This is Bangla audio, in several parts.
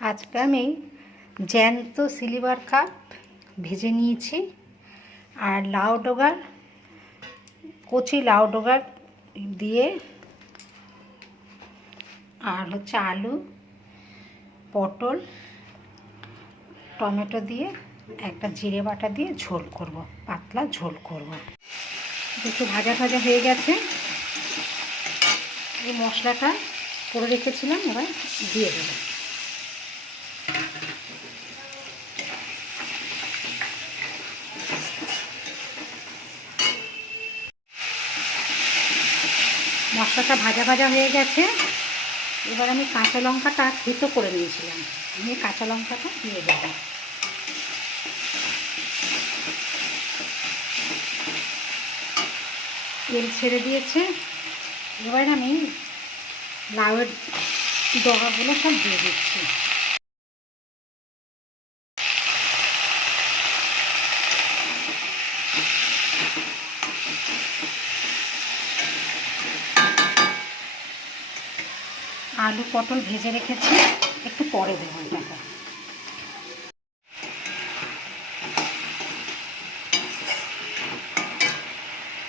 আজকে আমি জ্যান্ত সিলভার কাপ ভেজে নিয়েছি আর লাউ ডগার কচি লাউ ডগার দিয়ে আর হচ্ছে আলু পটল টমেটো দিয়ে একটা জিরে বাটা দিয়ে ঝোল করব, পাতলা ঝোল করব। একটু ভাজা ভাজা হয়ে গেছে। এই মশলাটা করে রেখেছিলাম, এবার দিয়ে দেবো। মশলাটা ভাজা ভাজা হয়ে গেছে। এবার আমি কাঁচা লঙ্কাটা থেতো করে নিয়েছিলাম, আমি কাঁচা লঙ্কাটা দিয়ে দেব। তেল ছেড়ে দিয়েছে। এবার আমি লাউয়ের ডগাগুলো সব দিয়ে দিচ্ছি। আলু পটল ভেজে রেখেছি, একটু পরে দেবো এটাকে।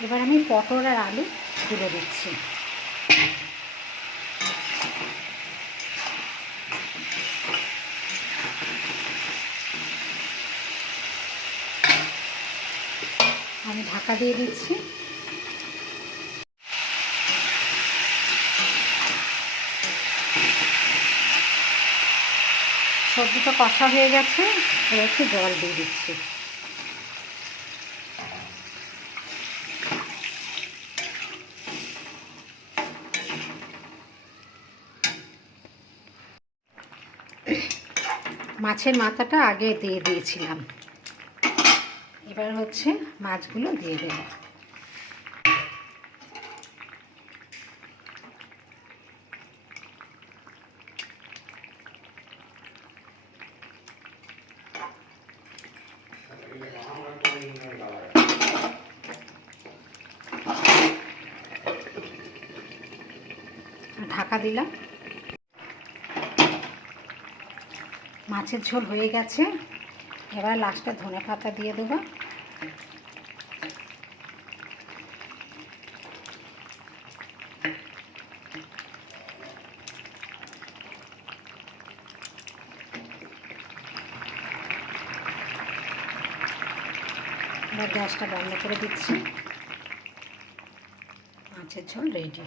এবার আমি পটল আর আলু তুলে দিচ্ছি। আমি ঢাকা দিয়ে দিচ্ছি। সবজিটা কষা হয়ে গেছে, এবার একটু জল দিয়ে দিচ্ছি। মাছের মাথাটা আগে দিয়ে দিয়েছিলাম, এবার হচ্ছে মাছগুলো দিয়ে দেব। ঢাকা দিলাম। মাছের ঝোল হয়ে গেছে, এবার লাস্টে ধনে পাতা দিয়ে দেবো। এবার গ্যাসটা বন্ধ করে দিচ্ছি। মাছের ঝোল রেডি।